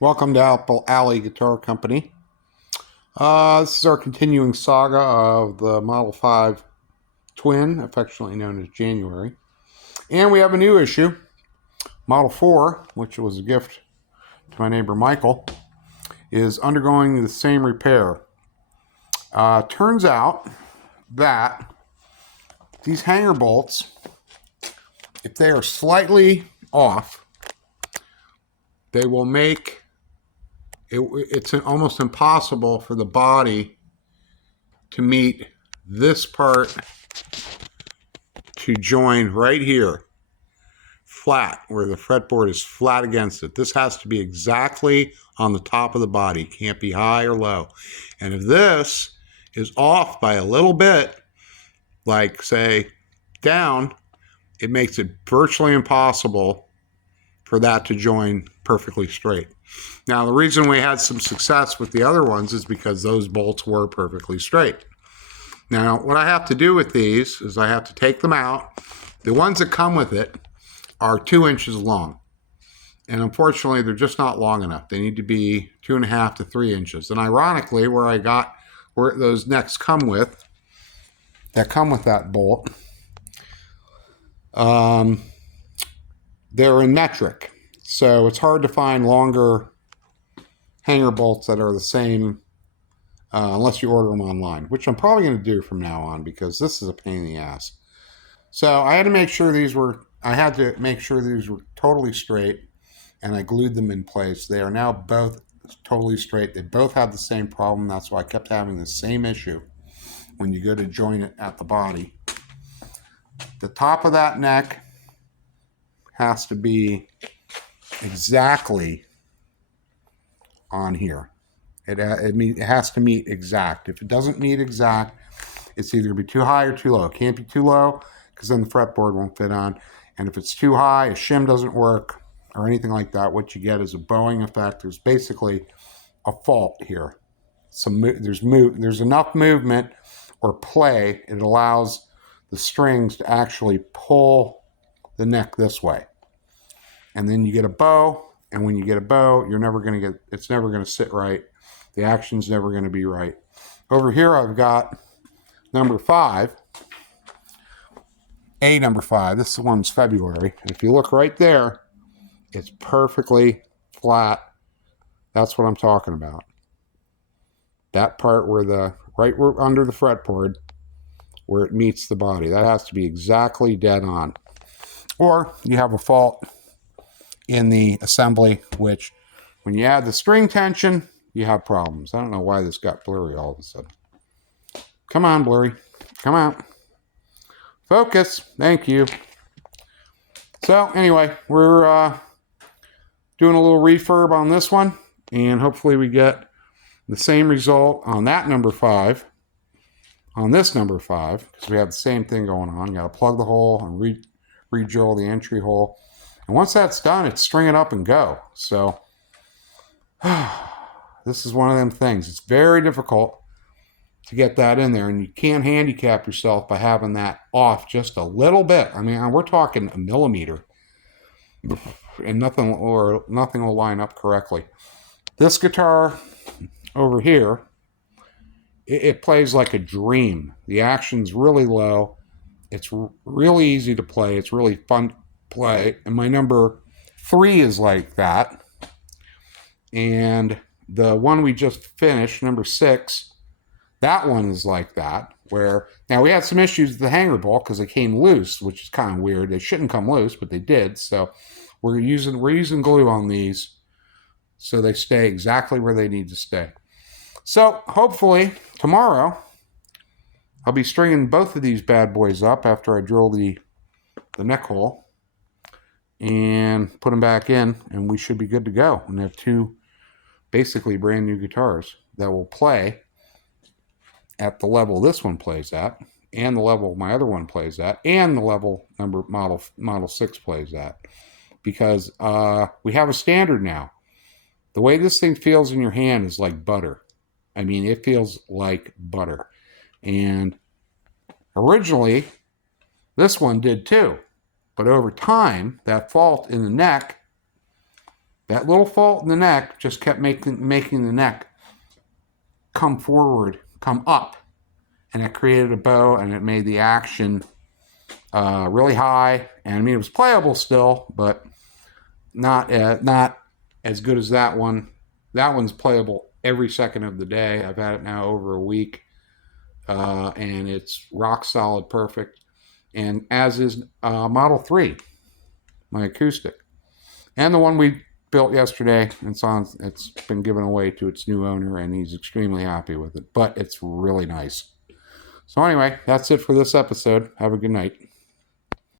Welcome to Apple Alley Guitar Company. This is our continuing saga of the Model 5 Twin, affectionately known as January. And we have a new issue, Model 4, which was a gift to my neighbor Michael, is undergoing the same repair. Turns out that these hanger bolts, if they are slightly off, they will make it's almost impossible for the body to meet this part to join right here, flat, where the fretboard is flat against it. This has to be exactly on the top of the body. Can't be high or low. And if this is off by a little bit, like say down, it makes it virtually impossible for that to join perfectly straight. Now, the reason we had some success with the other ones is because those bolts were perfectly straight. Now, what I have to do with these is I have to take them out. The ones that come with it are 2 inches long. And unfortunately, they're just not long enough. They need to be 2.5 to 3 inches. And ironically, where those necks come with, that come with that bolt, they're in metric. So it's hard to find longer hanger bolts that are the same unless you order them online, which I'm probably going to do from now on because this is a pain in the ass. So I had to make sure these were totally straight, and I glued them in place. They are now both totally straight. They both have the same problem. That's why I kept having the same issue when you go to join it at the body. The top of that neck has to be exactly on here. It has to meet exact. If it doesn't meet exact, it's either be too high or too low. It can't be too low because then the fretboard won't fit on. And if it's too high, a shim doesn't work or anything like that. What you get is a bowing effect. There's basically a fault here. There's enough movement or play. It allows the strings to actually pull the neck this way. And then you get a bow. And when you get a bow, it's never going to sit right. The action's never going to be right. Over here, I've got number 5. Number 5. This one's February. And if you look right there, it's perfectly flat. That's what I'm talking about. That part where under the fretboard, where it meets the body. That has to be exactly dead on. Or you have a fault in the assembly, which when you add the string tension, you have problems. I don't know why this got blurry all of a sudden. Come on, blurry. Come out. Focus. Thank you. So anyway, we're doing a little refurb on this one, and hopefully we get the same result on that number 5, on this number 5, because we have the same thing going on. You got to plug the hole and re-drill the entry hole. And once that's done, it's string it up and go. So this is one of them things. It's very difficult to get that in there, and you can't handicap yourself by having that off just a little bit. I mean, we're talking a millimeter, and nothing will line up correctly. This guitar over here, it plays like a dream. The action's really low. It's really easy to play. It's really fun to play. And my number 3 is like that. And the one we just finished, number 6, that one is like that. Where now we had some issues with the hanger bolt because they came loose, which is kind of weird. They shouldn't come loose, but they did. So we're using glue on these so they stay exactly where they need to stay. So hopefully tomorrow I'll be stringing both of these bad boys up after I drill the neck hole and put them back in, and we should be good to go. And have 2 basically brand new guitars that will play at the level this one plays at, and the level my other one plays at, and the level Model 6 plays at, because we have a standard now. The way this thing feels in your hand is like butter. I mean, it feels like butter. And originally, this one did too. But over time, that fault in the neck that little fault in the neck just kept making the neck come forward, come up, and it created a bow, and it made the action really high. And I mean, it was playable still, but not as good as that one. That one's playable every second of the day. I've had it now over a week, and it's rock solid, perfect. And as is Model 3, my acoustic, and the one we built yesterday. It's been given away to its new owner, and he's extremely happy with it. But it's really nice. So anyway, that's it for this episode. Have a good night.